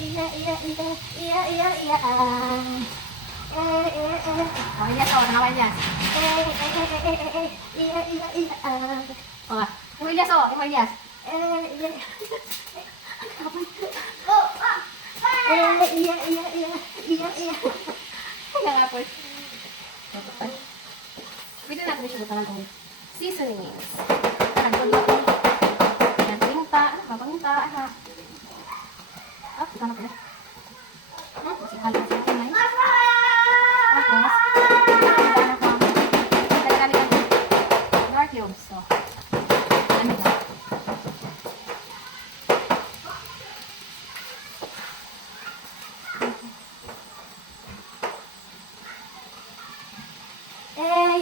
Elias, oh, tanawa Elias. Oh, yung Elias, oh, yung Elias. Nangapos. Pwede natin siya butangan kung seasonings. Nagpaglato. Nagpinta. Mapangta. Ah, butangan ko na. Masih halus sa akin na yun. Tapos, butangan ko. Talaga kami ng dark yolks. So, ano ba?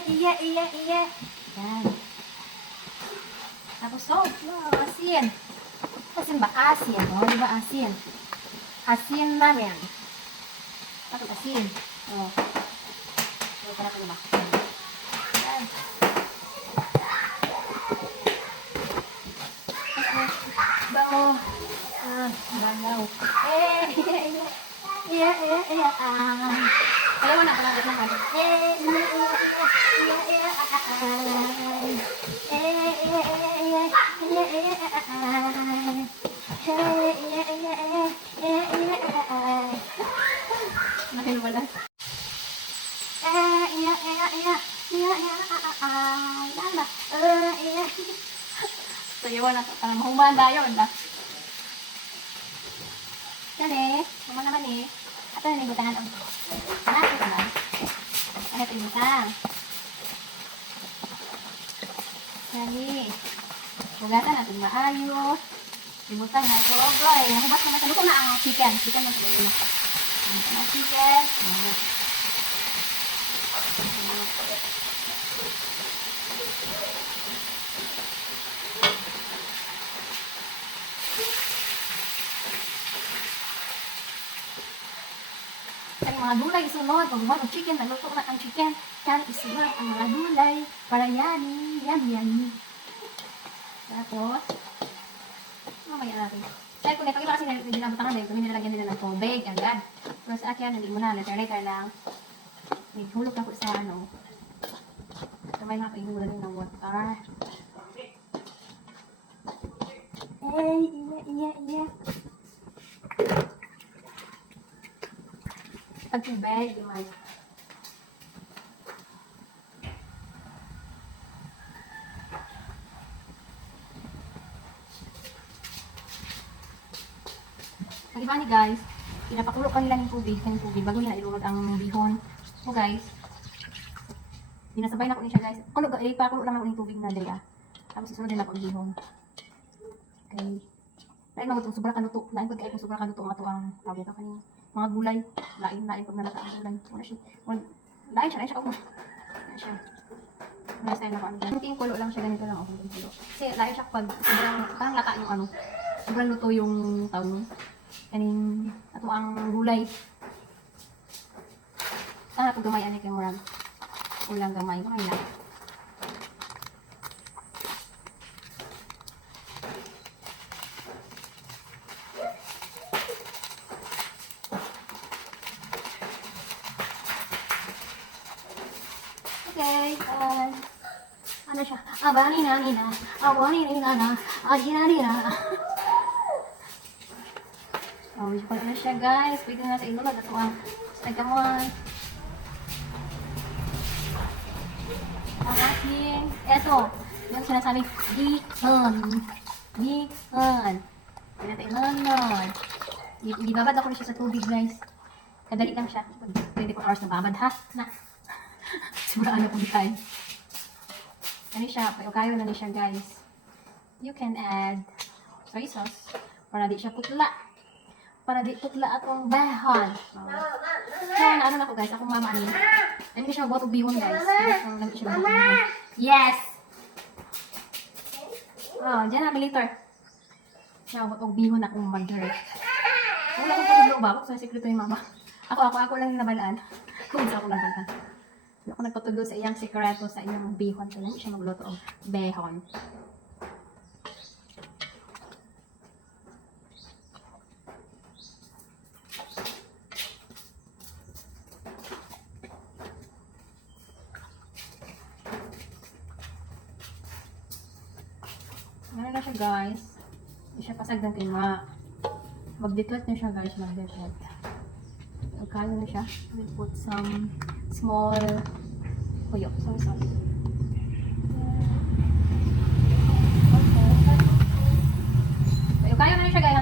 Iya. Yan. Tapos salt. Wow, asin. Asin ba? Asin. O, di ba asin? Asin namin. Tapos asin. O. So, para ko ba? Yan. Bango. Bangaw. Iya. Alam mo na, palagit na ka. Makin wala. Sayawan na, parang humanda yun. Kani, naman naman eh. Ato na nibutangan ang natin naman. Ano ito ibutang? Kani, bugatan natin maayos. Ibutang na ito. Okay, nakubat na natin. Luto na ang chicken. Chicken na sabayin na. Luto na chicken. Ang mga gulay isunod, pag ang chicken, nagluto na ang chicken, yan isunod ang mga gulay para yummy. Tapos, mamaya natin. Dahil kung ito kasi hindi na batangan dahil kung nilagyan nila ng tubig, agad. Pero sa akin, hindi mo na, later lang. Hulog na po sa ano. Kamay na kayo din ng water. Iya. Pag-tubig, lumay. Diba ni guys, pinapakulo kanila ng tubig bago nila ilunod ang bihon. So guys, pinasabay na ko niya guys. Pakulo lang ako ng tubig na dali Tapos isunod din ako ang bihon. Okay. Lain mga itong sobrang kaluto. Lain pag itong sobrang kaluto ang ato ang tawag ito kanina. Mga gulay. Lain pag nalata ang gulay. Wala siya. Lain siya ako. Lain siya. Nasa tayo na ko ano dyan. Kunting kulo lang siya, ganito lang ako. Kunting kulo. Kasi lain siya pag sobrang, parang lata yung ano. Sobrang luto yung tawag. Kaning ato ang gulay. Sana kung gamay ano kay Murag. Ulang gamay na. Okay, ano siya? Abani na. Oh, medyo pala na siya guys. Pwede na sa ilulog. Ito ang nagkamuan. Ang ating, eto, yung sinasabing bihon. Pwede natin ilulog. Ibabad ako na siya sa tubig guys. Kadali lang siya. 24 hours na babad ha. Sobrang ano po tayo. Ano siya, kayo na siya guys. You can add soy sauce para di siya putla. Para di putla atong bahon. Kaya na ano na ko guys, akong mama niya. Hindi siya magbuhat og bihon guys. Yes! Oh, dyan na, later. Siya magbuhat og bihon akong mag-direct. Wala akong patuglo ba? Ako sa sekreto yung mama. Ako lang yung nabalaan. Kung sa ako nabalaan. Ako nagpatuglo sa iyang sekreto sa iyang bihon. Kaya hindi siya magluto og behon. Ano na siya guys? Hindi siya pasagdan kay ma. Mag-declare na siya guys, mag-declare. Kaya na siya. We'll put some small puyo. Sorry. Okay. Kaya na siya guys,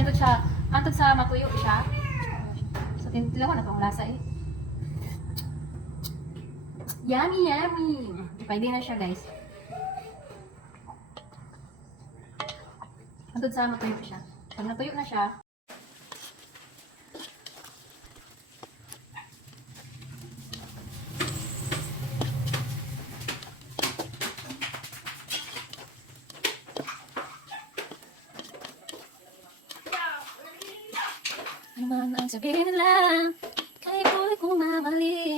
hantod sa matuyo siya. So, tinitilawan na itong lasa eh. Yummy, yummy! Pwede na siya guys. Hantod sa matuyo siya. Pag natuyo na siya, ano man ang sabihin nila, kaya ko mamali.